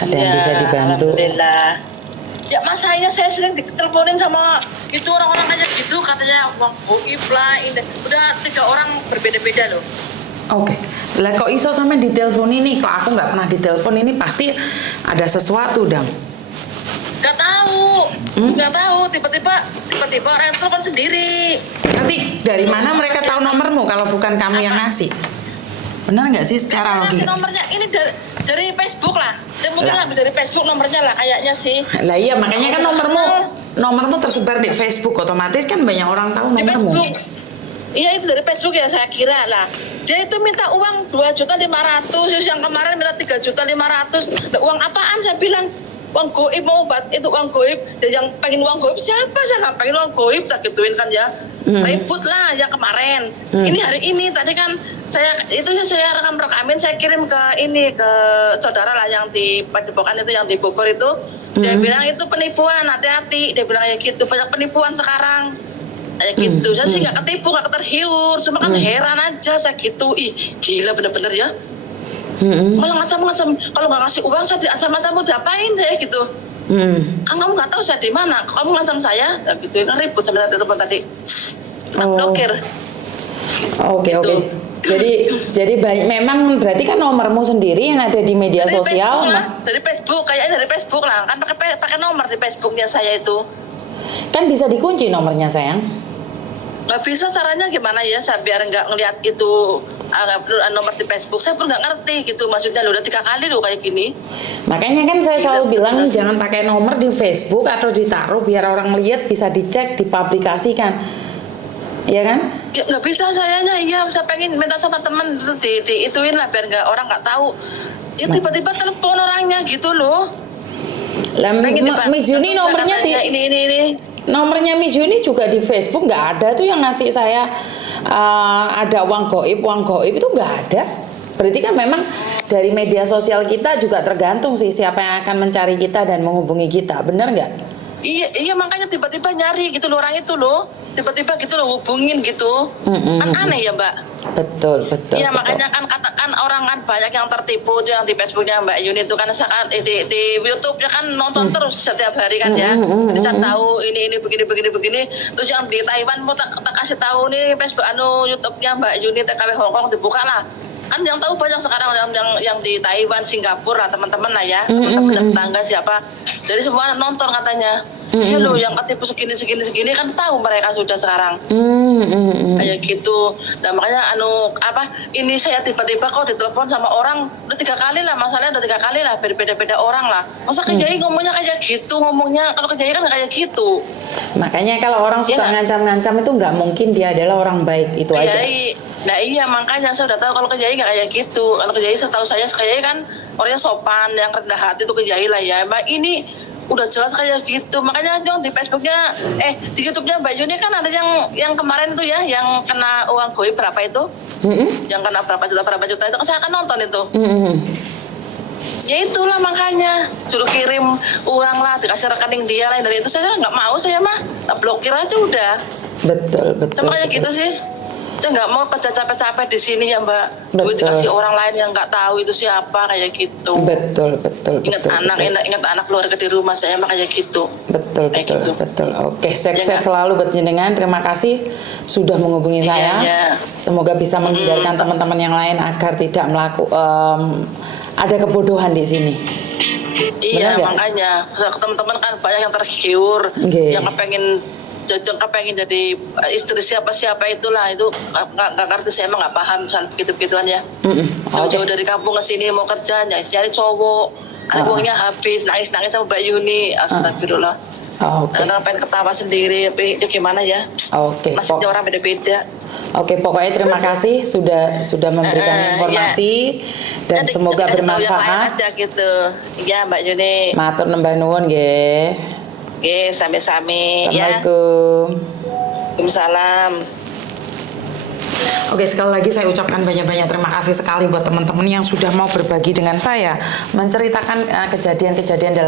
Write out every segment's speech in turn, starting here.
Ada yang Ya, bisa dibantu. alhamdulillah. Ya masanya saya sering diteleponin sama itu orang-orang aja gitu, katanya uang goib lah, ini. Udah 3 orang berbeda-beda loh. Oke, lah kok iso sampe ditelepon ini? Kok aku nggak pernah ditelepon ini? Pasti ada sesuatu, Dam. Gak tahu, nggak tahu. Tiba-tiba orang yang telepon sendiri. Nanti dari mana mereka tahu nomormu kalau bukan kamu yang ngasih? Benar nggak sih secara Ngasih logika? nomornya ini dari Facebook lah. Ya, mungkin Lah. ngambil dari Facebook nomornya lah kayaknya sih. Lah iya, makanya kan nomormu tersebar di Facebook, otomatis kan banyak orang tahu Di nomormu. Facebook. Iya itu dari Facebook ya saya kira lah. Dia itu minta uang 2.500.000, yang kemarin minta 3.500.000. Nah, uang apaan saya bilang? Uang goib mau itu uang goib. Dan yang pengen uang goib siapa? Saya nggak pengen uang goib, tak gituin kan ya. Ribut lah yang kemarin. Ini hari ini tadi kan saya rekamin, saya kirim ke saudara lah yang di Padepokan itu, yang di Bogor itu. Dia bilang itu penipuan, hati-hati. Dia bilang ya gitu, banyak penipuan sekarang. Kayak gitu. Saya sih nggak ketipu, nggak terhiur, cuma kan heran aja saya gitu. Ih, gila bener-bener ya. Malah ngacam-ngacam, kalau nggak ngasih uang saya diancam-ancam, mau diapain saya gitu. Kan kamu nggak tahu saya di mana, kamu ngancam saya, ya gitu. Kan ribut sama telepon tadi. Tak blokir. Oke. Jadi memang berarti kan nomormu sendiri yang ada di media Dari sosial. Facebook lah, dari Facebook, kayaknya dari Facebook lah. Kan pakai nomor di Facebooknya saya itu. Kan bisa dikunci nomornya, sayang. Nggak bisa, caranya gimana ya, saya biar nggak ngelihat itu nomor di Facebook. Saya pun nggak ngerti gitu, maksudnya udah 3 kali loh kayak gini. Makanya kan saya selalu bilang nih, jangan pakai nomor di Facebook atau ditaruh biar orang lihat, bisa dicek, dipublikasikan. Iya kan? Ya nggak bisa sayanya, iya saya pengen minta sama teman di ituin lah biar orang nggak tahu. Ya tiba-tiba telepon orangnya gitu loh. Lah Miss Juni nomornya ini. Nomornya Miss Juni juga di Facebook nggak ada tuh yang ngasih saya ada uang goib itu nggak ada. Berarti kan memang dari media sosial kita juga tergantung sih siapa yang akan mencari kita dan menghubungi kita, benar nggak? Iya makanya tiba-tiba nyari gitu loh orang itu loh, tiba-tiba gitu loh hubungin gitu, kan aneh ya Mbak. Betul. Iya makanya kan katakan orang kan banyak yang tertipu tuh yang di Facebooknya Mbak Yuni itu kan, di YouTube ya kan nonton terus setiap hari kan ya. Jadi saya tahu ini begini. Terus yang di Taiwan mau tak kasih tahu nih Facebook YouTube-nya Mbak Yuni TKW Hongkong dibuka lah. Kan yang tahu banyak sekarang yang di Taiwan, Singapura lah teman-teman lah ya, teman-teman tetangga siapa. Jadi semua nonton katanya. Iya loh yang ketipu segini kan tahu mereka sudah sekarang. Kayak gitu. Nah makanya ini saya tiba-tiba kok ditelepon sama orang udah 3 kali lah, masalahnya udah 3 kali lah, berbeda-beda orang lah. Masa Kiai ngomongnya kayak gitu, kalau Kiai kan kayak gitu. Makanya kalau orang suka ngancam-ngancam itu nggak mungkin dia adalah orang baik, itu aja. Nah iya makanya saya udah tahu kalau Kiai nggak kayak gitu. Kalau Kiai setahu saya Kiai kan orangnya sopan, yang rendah hati itu Kiai lah ya. Mbak ini udah jelas kayak gitu. Makanya dong di Facebooknya, di YouTube-nya Mbak Yuni kan ada yang kemarin itu ya, yang kena uang goib berapa itu? Yang kena berapa juta itu kan saya akan nonton itu. Ya itulah makanya suruh kirim uang lah, dikasih rekening dia lain dari itu, saya nggak mau, saya mah blokir aja udah. Betul. Sama kayak gitu sih. Saya nggak mau kerja capek-capek di sini ya Mbak. Duit dikasih orang lain yang nggak tahu itu siapa, kayak gitu. Betul. Ingat anak keluarga di rumah saya mah kayak gitu. Betul. Oke, sukses selalu buat jenengan. Terima kasih sudah menghubungi saya. Semoga bisa menghindarkan teman-teman yang lain agar tidak ada kebodohan di sini. Iya makanya teman-teman kan banyak yang tergiur, yang kepengen jadi istri siapa itulah, itu nggak ngerti, saya emang nggak paham soal begitu-begituan ya. Jauh-jauh dari kampung ke sini mau kerja nyari cowok, uangnya habis, nangis sama Mbak Yuni, astagfirullah. Karena pengen ketawa sendiri, tapi itu gimana ya? Masih orang beda-beda. Pokoknya terima kasih sudah memberikan informasi dan semoga bermanfaat. Aja gitu. Iya Mbak Yuni. Matur nembah nuwun nggih. Oke, sami-sami ya. Assalamualaikum. Waalaikumsalam. Oke, sekali lagi saya ucapkan banyak-banyak terima kasih sekali buat teman-teman yang sudah mau berbagi dengan saya, menceritakan kejadian-kejadian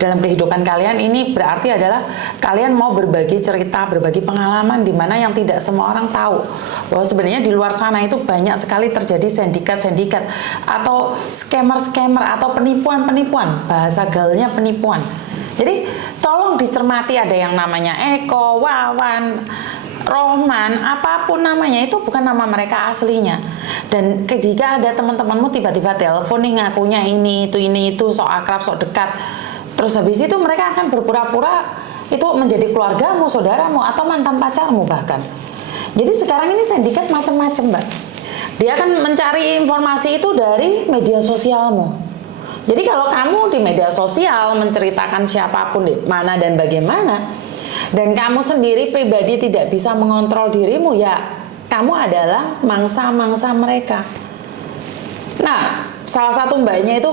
dalam kehidupan kalian. Ini berarti adalah kalian mau berbagi cerita, berbagi pengalaman di mana yang tidak semua orang tahu. Bahwa sebenarnya di luar sana itu banyak sekali terjadi sindikat-sindikat atau scammer-scammer atau penipuan-penipuan, bahasa gaulnya penipuan. Jadi tolong dicermati, ada yang namanya Eko, Wawan, Rohman, apapun namanya itu bukan nama mereka aslinya. Dan jika ada teman-temanmu tiba-tiba telepon nih ngakunya ini itu sok akrab, sok dekat, terus habis itu mereka akan berpura-pura itu menjadi keluargamu, saudaramu, atau mantan pacarmu bahkan. Jadi sekarang ini sindikat macam-macam, Mbak. Dia akan mencari informasi itu dari media sosialmu. Jadi kalau kamu di media sosial menceritakan siapapun di mana dan bagaimana, dan kamu sendiri pribadi tidak bisa mengontrol dirimu, ya kamu adalah mangsa-mangsa mereka. Nah, salah satu mbaknya itu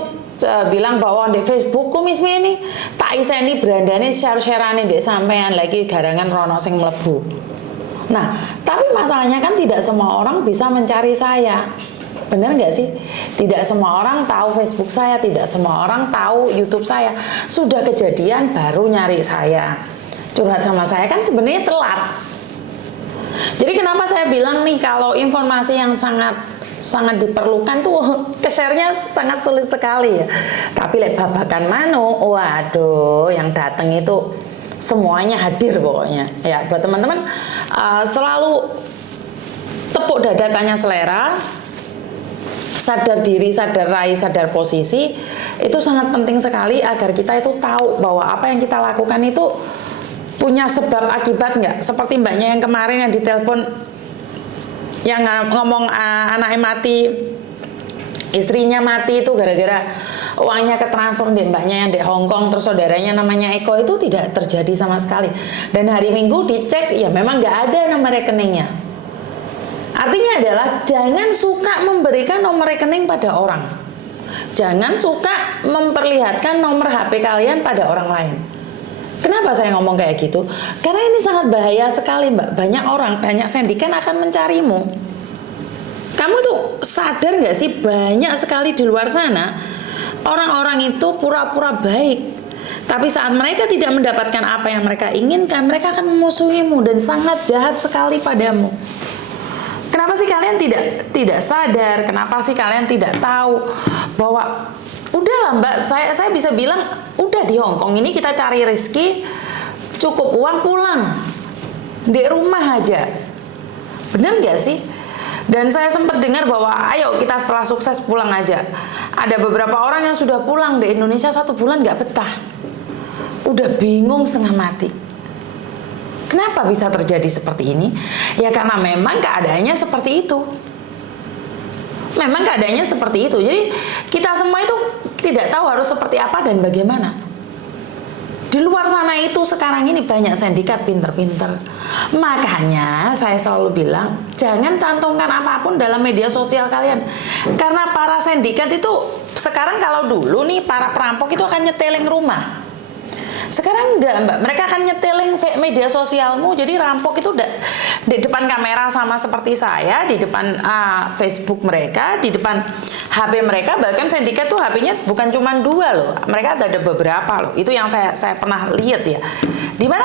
bilang bahwa di Facebook kumis ini tak iseni berandane share-shareane ndek sampean lagi garangan rono sing mlebu. Nah, tapi masalahnya kan tidak semua orang bisa mencari saya. Benar nggak sih? Tidak semua orang tahu Facebook saya, tidak semua orang tahu YouTube saya. Sudah kejadian baru nyari saya. Curhat sama saya kan sebenarnya telat. Jadi kenapa saya bilang nih kalau informasi yang sangat diperlukan tuh ke-share-nya sangat sulit sekali ya. Tapi lek babakan mano, waduh, yang datang itu semuanya hadir pokoknya. Ya, buat teman-teman selalu tepuk dada tanya selera, sadar diri, sadar rai, sadar posisi, itu sangat penting sekali agar kita itu tahu bahwa apa yang kita lakukan itu punya sebab akibat nggak. Seperti mbaknya yang kemarin yang ditelepon, yang ngomong anaknya mati, istrinya mati itu gara-gara uangnya ketransfer di mbaknya yang di Hongkong, terus saudaranya namanya Eko, itu tidak terjadi sama sekali. Dan hari Minggu dicek, ya memang nggak ada nama rekeningnya. Artinya adalah jangan suka memberikan nomor rekening pada orang. Jangan suka memperlihatkan nomor HP kalian pada orang lain. Kenapa saya ngomong kayak gitu? Karena ini sangat bahaya sekali, Mbak. Banyak orang, banyak sindikat akan mencarimu. Kamu tuh sadar nggak sih, banyak sekali di luar sana orang-orang itu pura-pura baik. Tapi saat mereka tidak mendapatkan apa yang mereka inginkan, mereka akan memusuhimu dan sangat jahat sekali padamu. Kenapa sih kalian tidak sadar? Kenapa sih kalian tidak tahu bahwa udahlah Mbak, saya bisa bilang udah di Hongkong ini kita cari rezeki, cukup uang pulang di rumah aja. Bener nggak sih? Dan saya sempat dengar bahwa ayo kita setelah sukses pulang aja. Ada beberapa orang yang sudah pulang di Indonesia 1 bulan nggak betah, udah bingung setengah mati. Kenapa bisa terjadi seperti ini? Ya karena memang keadaannya seperti itu. Memang keadaannya seperti itu. Jadi kita semua itu tidak tahu harus seperti apa dan bagaimana. Di luar sana itu sekarang ini banyak sindikat pinter-pinter. Makanya saya selalu bilang, jangan cantumkan apapun dalam media sosial kalian. Karena para sindikat itu sekarang, kalau dulu nih para perampok itu akan nyeteling rumah. Sekarang enggak, Mbak. Mereka akan nyeteling media sosialmu. Jadi rampok itu udah di depan kamera sama seperti saya, di depan Facebook mereka, di depan HP mereka. Bahkan sindikat tuh HP-nya bukan cuma 2 loh. Mereka ada beberapa loh. Itu yang saya pernah lihat ya. Dimana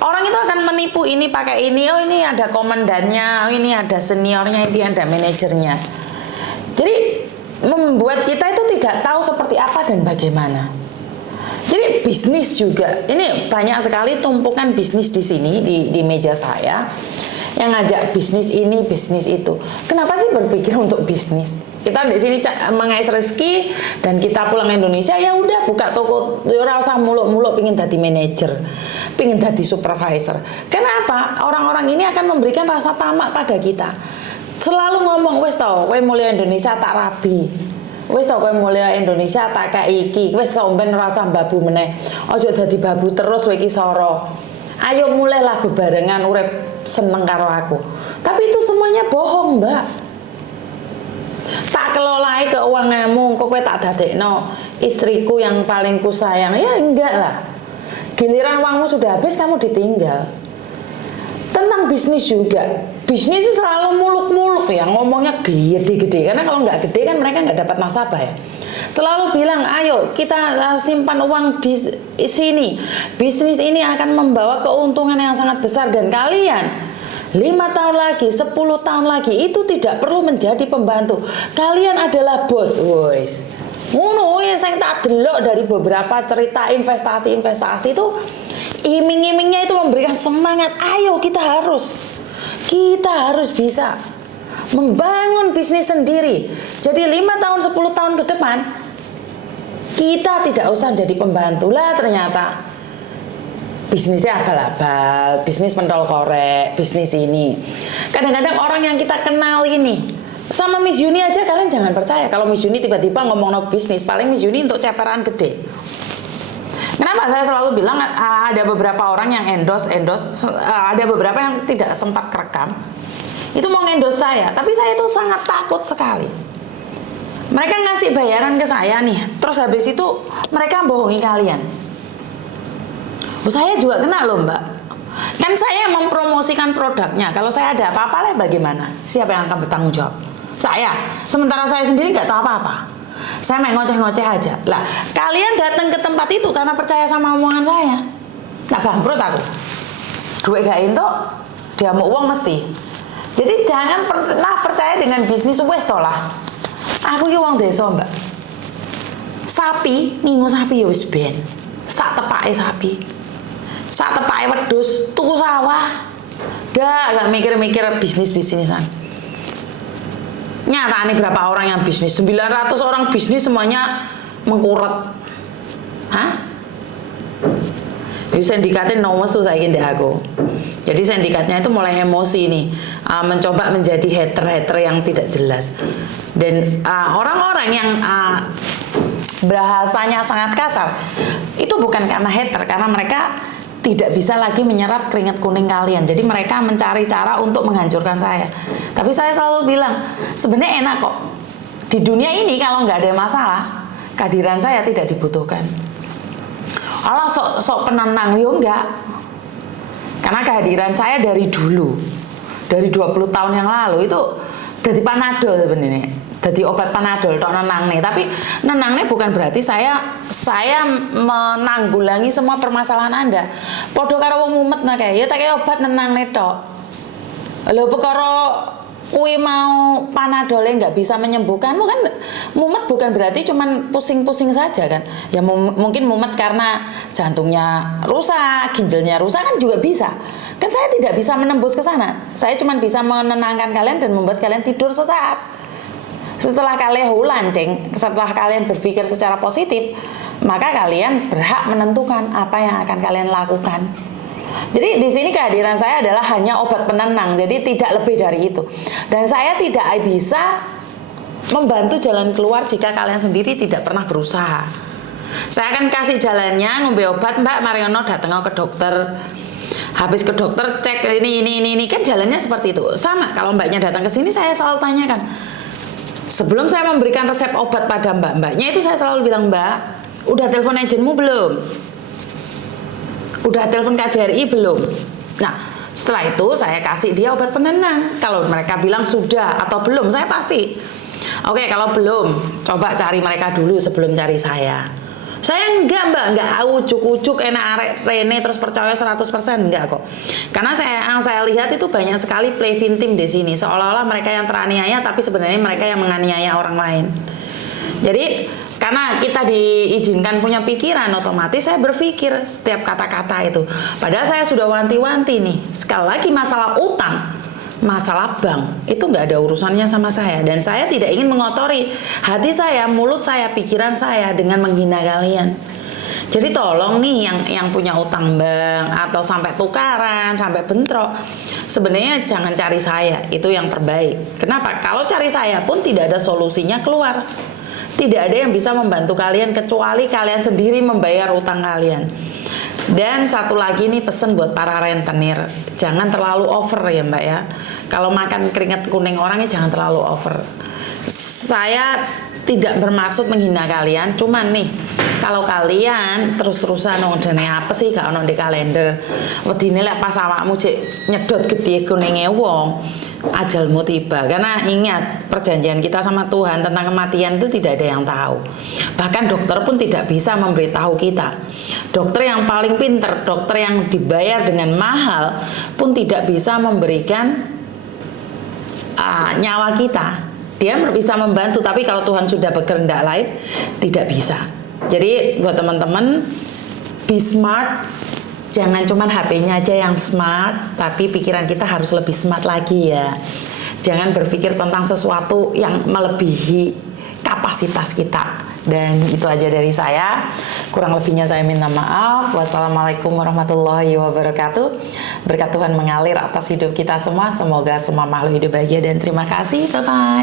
orang itu akan menipu ini pakai ini. Oh ini ada komandannya, oh ini ada seniornya, ini ada manajernya. Jadi membuat kita itu tidak tahu seperti apa dan bagaimana. Jadi bisnis juga, ini banyak sekali tumpukan bisnis di sini di meja saya yang ngajak bisnis ini, bisnis itu. Kenapa sih berpikir untuk bisnis? Kita di sini mengais rezeki dan kita pulang Indonesia ya udah buka toko, ora usah muluk-muluk pingin jadi manajer, pingin jadi supervisor. Kenapa? Orang-orang ini akan memberikan rasa tamak pada kita. Selalu ngomong, wes tau, kowe mulai Indonesia tak rabi. Wis tau kowe mulya Indonesia tak kei iki, wis sampean rasa babu meneh. Aja dadi babu terus kowe iki soro. Ayo mulailah bebarengan urip seneng karo aku. Tapi itu semuanya bohong, Mbak. Tak kelolai keuanganmu, kok kowe tak dadekno istriku yang paling kusayang. Ya enggak lah. Giliran uangmu sudah habis kamu ditinggal. Tentang bisnis juga, bisnis itu selalu muluk-muluk ya, ngomongnya gede-gede, karena kalau nggak gede kan mereka nggak dapat nasabah ya. Selalu bilang, ayo kita simpan uang di sini, bisnis ini akan membawa keuntungan yang sangat besar, dan kalian 5 tahun lagi, 10 tahun lagi itu tidak perlu menjadi pembantu, kalian adalah bos. Wes, ngono ya, saya tak delok dari beberapa cerita investasi itu, iming-imingnya itu memberikan semangat, ayo kita harus bisa membangun bisnis sendiri. Jadi 5 tahun 10 tahun ke depan kita tidak usah jadi pembantu lah. Ternyata bisnisnya abal-abal, bisnis pentol korek, bisnis ini. Kadang-kadang orang yang kita kenal ini, sama Miss Yuni aja kalian jangan percaya kalau Miss Yuni tiba-tiba ngomong no bisnis, paling Miss Yuni untuk ceperan gede. Kenapa saya selalu bilang ada beberapa orang yang endorse, ada beberapa yang tidak sempat kerekam. Itu mau endorse saya, tapi saya itu sangat takut sekali. Mereka ngasih bayaran ke saya nih, terus habis itu mereka bohongi kalian. Saya juga kena loh mbak. Kan saya mempromosikan produknya, kalau saya ada apa-apa lah bagaimana? Siapa yang akan bertanggung jawab? Saya. Sementara saya sendiri nggak tahu apa-apa. Saya main ngoceh-ngoceh aja. Lah, kalian datang ke tempat itu karena percaya sama omongan saya. Nah, bangkrut aku. Duit gak entuk, dia mau uang mesti. Jadi jangan pernah percaya dengan bisnis wes lah. Aku ki wong desa, Mbak. Sapi, ngingu sapi ya wis ben. Sak tepake sapi. Sak tepake wedhus, tuku sawah. Gak mikir-mikir bisnis-bisnisan. Nyata nih berapa orang yang bisnis? 900 orang bisnis semuanya mengkurut. Hah? Jadi sindikatnya nomos tuh saya ingin aku. Jadi sindikatnya itu mulai emosi nih, mencoba menjadi hater yang tidak jelas. Dan orang-orang yang bahasanya sangat kasar, itu bukan karena hater, karena mereka tidak bisa lagi menyerap keringat kuning kalian. Jadi mereka mencari cara untuk menghancurkan saya. Tapi saya selalu bilang, sebenarnya enak kok. Di dunia ini kalau nggak ada masalah, kehadiran saya tidak dibutuhkan. Allah sok penenang, yo enggak. Karena kehadiran saya dari dulu, dari 20 tahun yang lalu itu jadi panadol sebenarnya. Jadi obat panadol tok nenang nih, tapi nenang nih bukan berarti saya menanggulangi semua permasalahan Anda. Podo karo wong mumet nah kayak ya tak kayak obat nenang nih tok. Lho perkara kuwi mau panadolnya nggak bisa menyembuhkanmu kan, mumet bukan berarti cuman pusing-pusing saja kan. Ya mungkin mumet karena jantungnya rusak, ginjalnya rusak kan juga bisa. Kan saya tidak bisa menembus ke sana. Saya cuma bisa menenangkan kalian dan membuat kalian tidur sesaat. Setelah kalian lancing, setelah kalian berpikir secara positif, maka kalian berhak menentukan apa yang akan kalian lakukan. Jadi di sini kehadiran saya adalah hanya obat penenang, jadi tidak lebih dari itu. Dan saya tidak bisa membantu jalan keluar jika kalian sendiri tidak pernah berusaha. Saya akan kasih jalannya, ngombe obat, Mbak Mariono datang ke dokter. Habis ke dokter cek ini kan jalannya seperti itu. Sama kalau mbaknya datang ke sini saya selalu tanyakan. Sebelum saya memberikan resep obat pada mbak-mbaknya itu saya selalu bilang, Mbak, udah telepon agenmu belum? Udah telepon KJRI belum? Nah, setelah itu saya kasih dia obat penenang. Kalau mereka bilang sudah atau belum, saya pasti. Oke, kalau belum, coba cari mereka dulu sebelum cari saya. Saya enggak, Mbak, enggak ujuk-ujuk enak arek Rene terus percaya 100%, enggak kok. Karena saya lihat itu banyak sekali play victim di sini, seolah-olah mereka yang teraniaya tapi sebenarnya mereka yang menganiaya orang lain. Jadi karena kita diizinkan punya pikiran, otomatis saya berpikir setiap kata-kata itu. Padahal saya sudah wanti-wanti nih. Sekali lagi masalah utang, masalah bank itu nggak ada urusannya sama saya, dan saya tidak ingin mengotori hati saya, mulut saya, pikiran saya dengan menghina kalian. Jadi tolong nih yang punya utang bank atau sampai tukaran, sampai bentrok, sebenarnya jangan cari saya, itu yang terbaik. Kenapa? Kalau cari saya pun tidak ada solusinya keluar. Tidak ada yang bisa membantu kalian kecuali kalian sendiri membayar utang kalian. Dan satu lagi nih pesan buat para rentenir, jangan terlalu over ya Mbak ya. Kalau makan keringat kuning orangnya jangan terlalu over. Saya tidak bermaksud menghina kalian, cuman nih Kalau kalian terus-terusan ngedene apa sih gak ono di kalender. Wedine lek pas awakmu cek nyedot gede kuninge wong, ajalmu tiba. Karena ingat, perjanjian kita sama Tuhan tentang kematian itu tidak ada yang tahu. Bahkan dokter pun tidak bisa memberitahu kita. Dokter yang paling pinter, dokter yang dibayar dengan mahal pun tidak bisa memberikan nyawa kita. Dia bisa membantu, tapi kalau Tuhan sudah berkehendak lain, tidak bisa. Jadi buat teman-teman, be smart. Jangan cuman HP-nya aja yang smart, tapi pikiran kita harus lebih smart lagi ya. Jangan berpikir tentang sesuatu yang melebihi kapasitas kita. Dan itu aja dari saya. Kurang lebihnya saya minta maaf. Wassalamualaikum warahmatullahi wabarakatuh. Berkat Tuhan mengalir atas hidup kita semua. Semoga semua makhluk hidup bahagia dan terima kasih. Bye-bye.